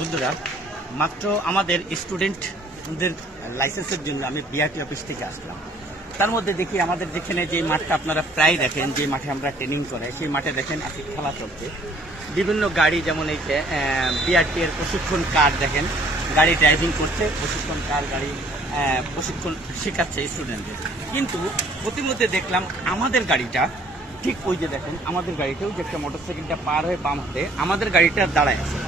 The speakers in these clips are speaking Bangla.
বন্ধুরা, মাত্র আমাদের স্টুডেন্টদের লাইসেন্সের জন্য আমি বিআরটি অফিস থেকে আসলাম। তার মধ্যে দেখি আমাদের যেখানে যে মাঠটা আপনারা প্রায় দেখেন, যে মাঠে আমরা ট্রেনিং করে, সেই মাঠে দেখেন আজকে খেলা চলছে। বিভিন্ন গাড়ি যেমন এই যে বিআরটি এর প্রশিক্ষণ কার দেখেন, গাড়ি ড্রাইভিং করছে, প্রশিক্ষণ কার গাড়ি প্রশিক্ষণ শেখাচ্ছে স্টুডেন্টদের কিন্তু প্রতিমধ্যে দেখলাম আমাদের গাড়িটা ঠিক ওই যে দেখেন, আমাদের গাড়িতেও যে একটা মোটরসাইকেলটা পার হয়ে বাম হাতে, আমাদের গাড়িটা দাঁড়ায় আছে।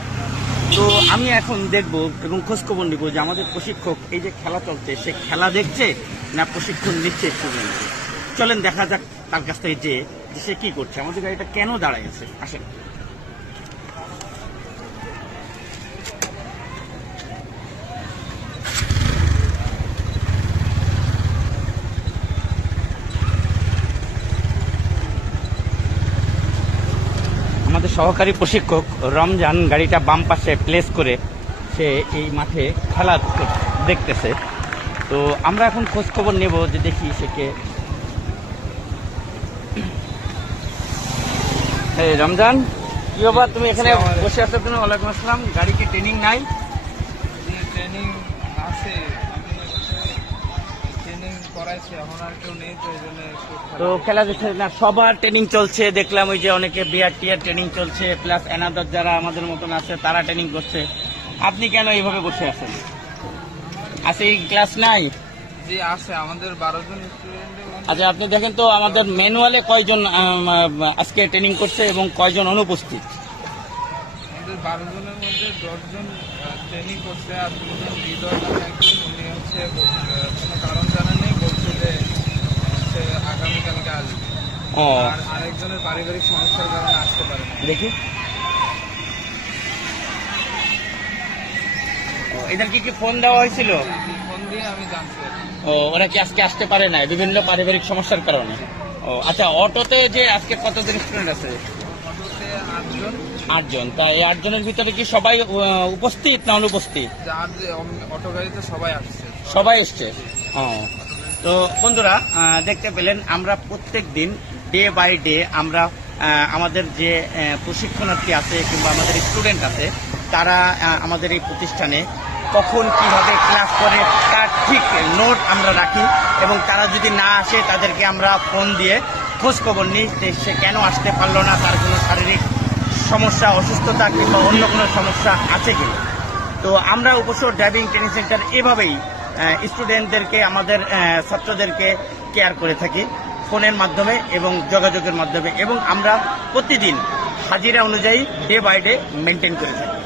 তো আমি এখন দেখব এবং খোঁজখবর নিব যে আমাদের প্রশিক্ষক এই যে খেলা চলছে, সে খেলা দেখছে না প্রশিক্ষণ নিচ্ছে স্টুডেন্ট চলেন দেখা যাক তার কাছ থেকে যে সে কি করছে। আমাদের গাড়িটা কেন দাঁড়ায় আছে? আসেন। আমাদের সহকারী প্রশিক্ষক রমজান গাড়িটা বাম পাশে প্লেস করে সে এই মাঠে খেলা দেখতেছে। তো আমরা এখন খোঁজ খবর নেব যে দেখি সে কে। রমজান কি বাবা তুমি এখানে বসে আছো কেন? ওয়ালাইকুম আসসালাম। গাড়ি কি ট্রেনিং নাই? ট্রেনিং আছে। তো। খেলা দেখতে না সবার ট্রেনিং চলছে দেখলাম ওই যে অনেকে বিআর টিআর ট্রেনিং চলছে প্লাস এনাদার যারা আমাদের মতন আছে তারা ট্রেনিং করছে। আপনি কেন এইভাবে বসে আছেন? আছে এই ক্লাস নাই? যে আছে আমাদের বারো জন আচ্ছা আপনি দেখেন তো আমাদের ম্যানুয়ালে কয়জন আজকে ট্রেনিং করছে এবং কয়জন অনুপস্থিত? আমাদের বারো জনের মধ্যে দশজন ট্রেনিং করছে আর দুজন হৃদয় একজন উনি হচ্ছে কোনো কারণ জানা নেই। যে হচ্ছে আগামীকালকে আসবে। ও। আর আরেকজনের পারিবারিক সমস্যার কারণে আসতে পারে না। দেখি। ও, এদেরকে কি ফোন দেওয়া হয়েছিল? ফোন দিয়ে আমি জানছি আর ও ওরা কি আজকে আসতে পারে না? বিভিন্ন পারিবারিক সমস্যার কারণে। ও আচ্ছা অটোতে যে আজকে কতজন স্টুডেন্ট আছে? অটোতে আটজন। আটজন। তা এই আটজনের ভিতরে কি সবাই আহ, উপস্থিত না অনুপস্থিত? যার যে অটো গাড়িতে সবাই আসছে। সবাই এসছে? ও। তো বন্ধুরা দেখতে পেলেন আমরা প্রত্যেক দিন ডে বাই ডে আমরা আমাদের যে প্রশিক্ষণার্থী আছে কিংবা আমাদের স্টুডেন্ট আছে, তারা আমাদের এই প্রতিষ্ঠানে কখন কীভাবে ক্লাস করে তার ঠিক নোট আমরা রাখি এবং তারা যদি না আসে তাদেরকে আমরা ফোন দিয়ে খোঁজ খবর নিই যে সে কেন আসতে পারল না, তার কোনো শারীরিক সমস্যা, অসুস্থতা কিংবা অন্য কোনো সমস্যা আছে কিনা। তো আমরা অবশ্য ড্রাইভিং ট্রেনিং সেন্টার এভাবেই স্টুডেন্টদেরকে আমাদের ছাত্রদেরকে কেয়ার করে থাকি ফোনের মাধ্যমে এবং যোগাযোগের মাধ্যমে এবং আমরা প্রতিদিন হাজিরা অনুযায়ী ডে বাই ডে মেনটেন করে থাকি।